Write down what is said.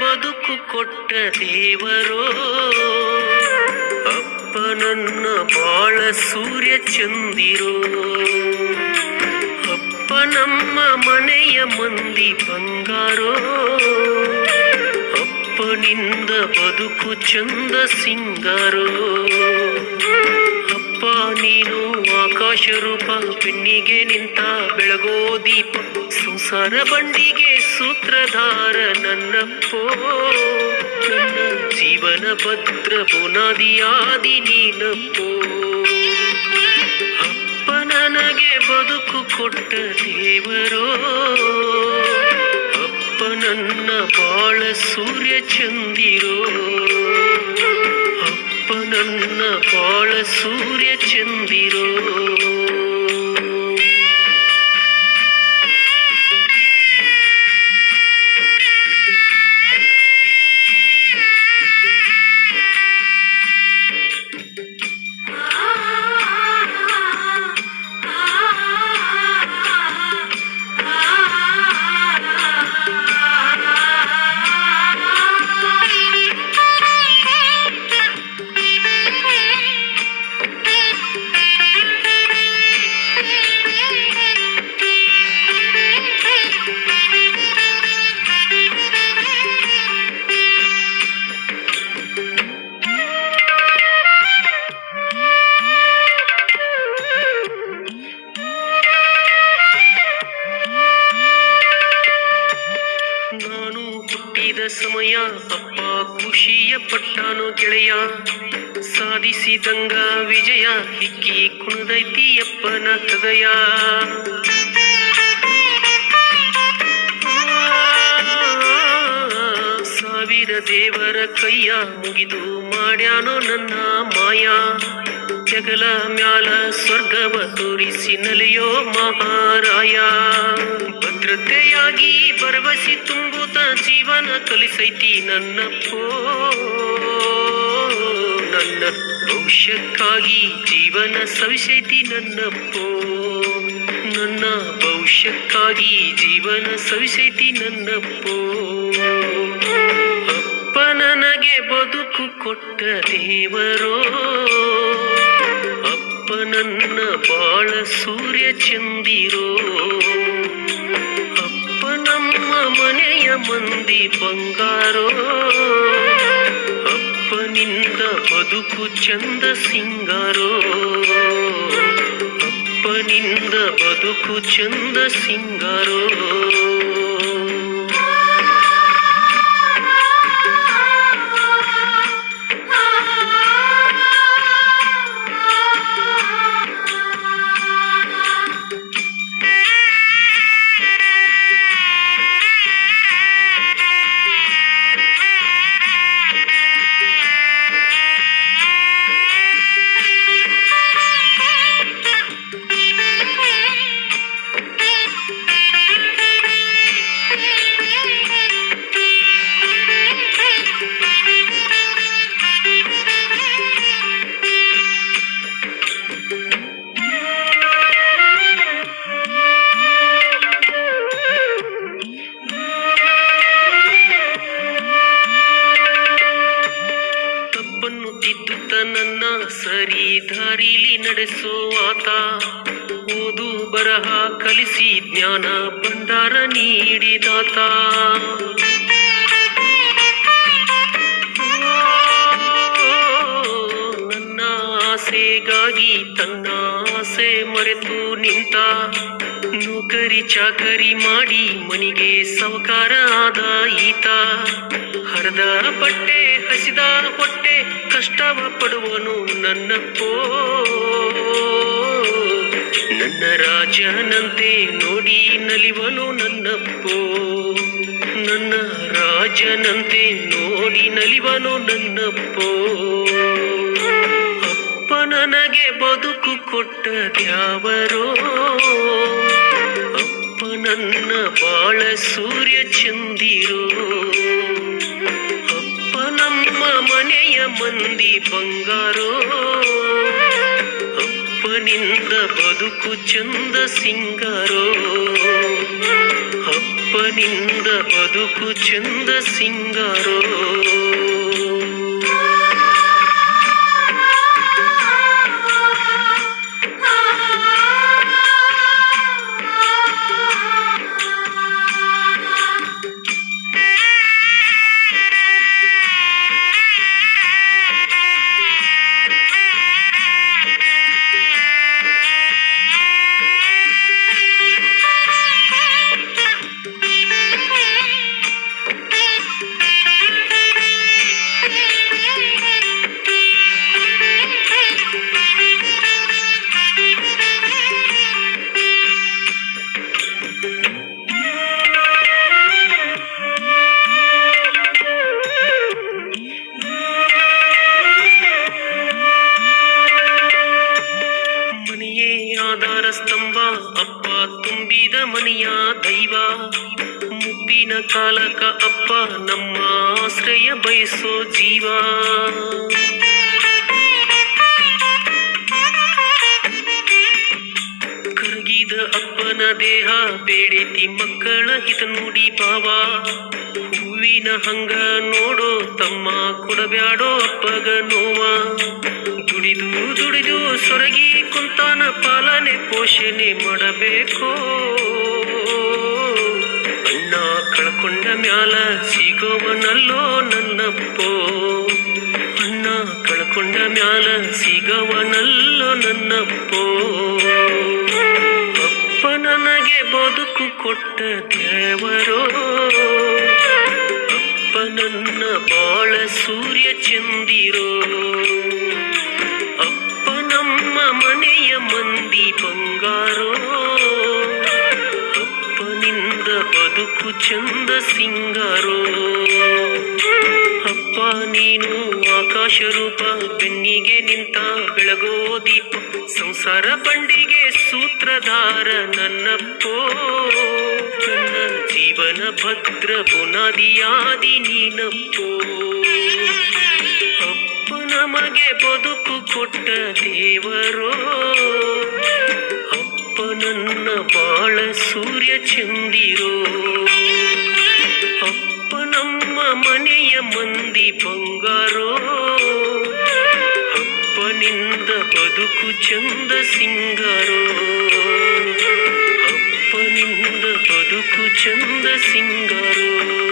ಬದುಕು ಕೊಟ್ಟ ದೇವರೋ, ಅಪ್ಪ ನನ್ನ ಬಾಳ ಸೂರ್ಯ ಚಂದಿರೋ, ಅಪ್ಪ ನಮ್ಮ ಮನೆಯ ಮಂದಿ ಬಂಗಾರೋ, ಅಪ್ಪನಿಂದ ಬದುಕು ಚಂದ ಸಿಂಗಾರೋ. ಅಪ್ಪ ನೀನು ಆಕಾಶ ರೂಪ, ಬೆನ್ನಿಗೆ ನಿಂತ ಬೆಳಗೋ ದೀಪ, ಸಂಸಾರ ಬಂಡಿಗೆ ಸೂತ್ರಧಾರ ನನ್ನಪ್ಪೋ, ನನ್ನ ಜೀವನ ಭದ್ರ ಬುನಾದಿಯಾದಿ ನೀನಪ್ಪೋ. ಅಪ್ಪ ನನಗೆ ಬದುಕು ಕೊಟ್ಟ ದೇವರೋ, ಅಪ್ಪ ನನ್ನ ಬಾಳ ಸೂರ್ಯ ಚಂದಿರೋ, ಅಪ್ಪ ನನ್ನ ಬಾಳ ಸೂರ್ಯ ಚಂದಿರೋ. ನಾನು ಹುಟ್ಟಿದ ಸಮಯ ಅಪ್ಪ ಖುಷಿಯ ಪಟ್ಟಾನು ಗೆಳೆಯ, ಸಾಧಿಸಿದಂಗ ವಿಜಯ ಹಿಕ್ಕಿ ಕುಣದೈತಿ ಅಪ್ಪನ ಹೃದಯ. ಸಾವಿರ ದೇವರ ಕೈಯ ಮುಗಿದು ಮಾಡ್ಯಾನೋ ನನ್ನ ಮಾಯ, ಜಗಲ ಮ್ಯಾಲ ಸ್ವರ್ಗವ ತೋರಿಸಿ ನಲಿಯೋ ಮಹಾರಾಯ. ಭದ್ರತೆಯಾಗಿ ಭರವಸೆ ತುಂಬುತ್ತ ಜೀವನ ಕಲಿಸೈತಿ ನನ್ನಪ್ಪೋ, ನನ್ನ ಭವಿಷ್ಯಕ್ಕಾಗಿ ಜೀವನ ಸವಿಸೈತಿ ನನ್ನಪ್ಪೋ, ನನ್ನ ಭವಿಷ್ಯಕ್ಕಾಗಿ ಜೀವನ ಸವಿಸೈತಿ ನನ್ನಪ್ಪೋ. ಅಪ್ಪ ನನಗೆ ಬದುಕು ಕೊಟ್ಟ ದೇವರೋ, ಅಪ್ಪ ನನ್ನ ಬಾಳ ಸೂರ್ಯ ಚಂದಿರೋ, ಅಪ್ಪ ನಮ್ಮ ಮನೆಯ ಮಂದಿ ಬಂಗಾರೋ, ಅಪ್ಪನಿಂದ ಬದುಕು ಚಂದ ಸಿಂಗಾರೋ, ಅಪ್ಪನಿಂದ ಬದುಕು ಚಂದ ಸಿಂಗಾರೋ. ನನ್ನ ಸರಿ ದಾರಿಲಿ ನಡೆಸೋ ಆತ, ಓದು ಬರಹ ಕಲಿಸಿ ಜ್ಞಾನ ಭಂಡಾರ ನೀಡಿದಾತ. ನನ್ನ ಆಸೆಗಾಗಿ ತನ್ನ ಆಸೆ ಮರೆತು ನಿಂತ, ನೌಕರಿ ಚಾಕರಿ ಮಾಡಿ ಮನಿಗೆ ಸಾಹುಕಾರ ಆದ ಈತ. ಹರಿದ ಬಟ್ಟೆ ಹಸಿದ ಹೊಟ್ಟೆ ಕಷ್ಟವ ಪಡುವನು ನನ್ನಪ್ಪೋ, ನನ್ನ ರಾಜನಂತೆ ನೋಡಿ ನಲಿವನು ನನ್ನಪ್ಪೋ, ನನ್ನ ರಾಜನಂತೆ ನೋಡಿ ನಲಿವನು ನನ್ನಪ್ಪೋ. ಅಪ್ಪ ನನಗೆ ಬದುಕು ಕೊಟ್ಟ ದ್ಯಾವರೋ, ಅಪ್ಪ ನನ್ನ ಬಾಳ ಸೂರ್ಯ ಚಂದಿರೋ, ಅಪ್ಪ ನಮ್ಮ ಮನೆಯ ಮಂದಿ ಬಂಗಾರೋ, ಅಪ್ಪನಿಂದ ಬದುಕು ಚಂದ ಸಿಂಗಾರೋ, ಅಪ್ಪ ಅಪ್ಪನಿಂದ ಬದುಕು ಚಂದ ಸಿಂಗಾರೋ. ಆಧಾರ ಸ್ತಂಭ ಅಪ್ಪ ತುಂಬಿದ ಮನೆಯ ದೈವ. ಮುಪ್ಪಿನ ಕಾಲಕ ಅಪ್ಪ ನಮ್ಮ ಆಶ್ರಯ ಬಯಸೋ ಜೀವ. ಕರಗಿದ ಅಪ್ಪನ ದೇಹ ಬೇಡಿತಿ ಮಕ್ಕಳ ಹಿತ ನುಡಿ ಭಾವ. ಹೂವಿನ ಹಂಗ ನೋಡೋ ತಮ್ಮ ಕೊಡಬ್ಯಾಡೋ ಅಪ್ಪಗ ನೋವ. ದುಡಿದು ದುಡಿದು ಸೊರಗಿ ಕುಂತಾನ ಪಾಲನೆ ಪೋಷಣೆ ಮಾಡಬೇಕೋ. ಅಣ್ಣ ಕಳ್ಕೊಂಡ ಮ್ಯಾಲ ಸಿಗೋವನಲ್ಲೋ ನನ್ನಪ್ಪೋ. ಅಣ್ಣ ಕಳ್ಕೊಂಡ ಮ್ಯಾಲ ಸಿಗವನಲ್ಲೋ ನನ್ನಪ್ಪೋ. ಅಪ್ಪ ನನಗೆ ಬದುಕು ಕೊಟ್ಟ ದೇವರೋ. ಅಪ್ಪ ನನ್ನ ಬಾಳ ಸೂರ್ಯ ಚಂದಿರೋ. ಅಪ್ಪ ನಮ್ಮ ಮನೆಯ ಮಂದಿ ಬಂಗಾರೋ. ಅಪ್ಪನಿಂದ ಬದುಕು ಚಂದ ಸಿಂಗಾರೋ. ಅಪ್ಪ ನೀನು ಆಕಾಶ ರೂಪ, ಬೆನ್ನಿಗೆ ನಿಂತ ಬೆಳಗೋ ದೀಪ. ಸಂಸಾರ ಬಂಡಿಗೆ ಸೂತ್ರಧಾರ ನನ್ನಪ್ಪೋ. ನನ್ನ ಜೀವನ ಭದ್ರ ಬುನಾದಿಯಾದಿ ನೀನಪ್ಪೋ. ಅಪ್ಪ ನಮಗೆ ಬದುಕು ಕೊಟ್ಟ ದೇವರೋ. ಅಪ್ಪ ನನ್ನ ಬಾಳ ಸೂರ್ಯ ಚಂದಿರೋ. ಅಪ್ಪ ನಮ್ಮ ಮನೆಯ ಮಂದಿ ಬಂಗಾರೋ. ಅಪ್ಪನಿಂದ ಬದುಕು ಚಂದ ಸಿಂಗಾರೋ. ಅಪ್ಪನಿಂದ ಬದುಕು ಚಂದ ಸಿಂಗಾರೋ.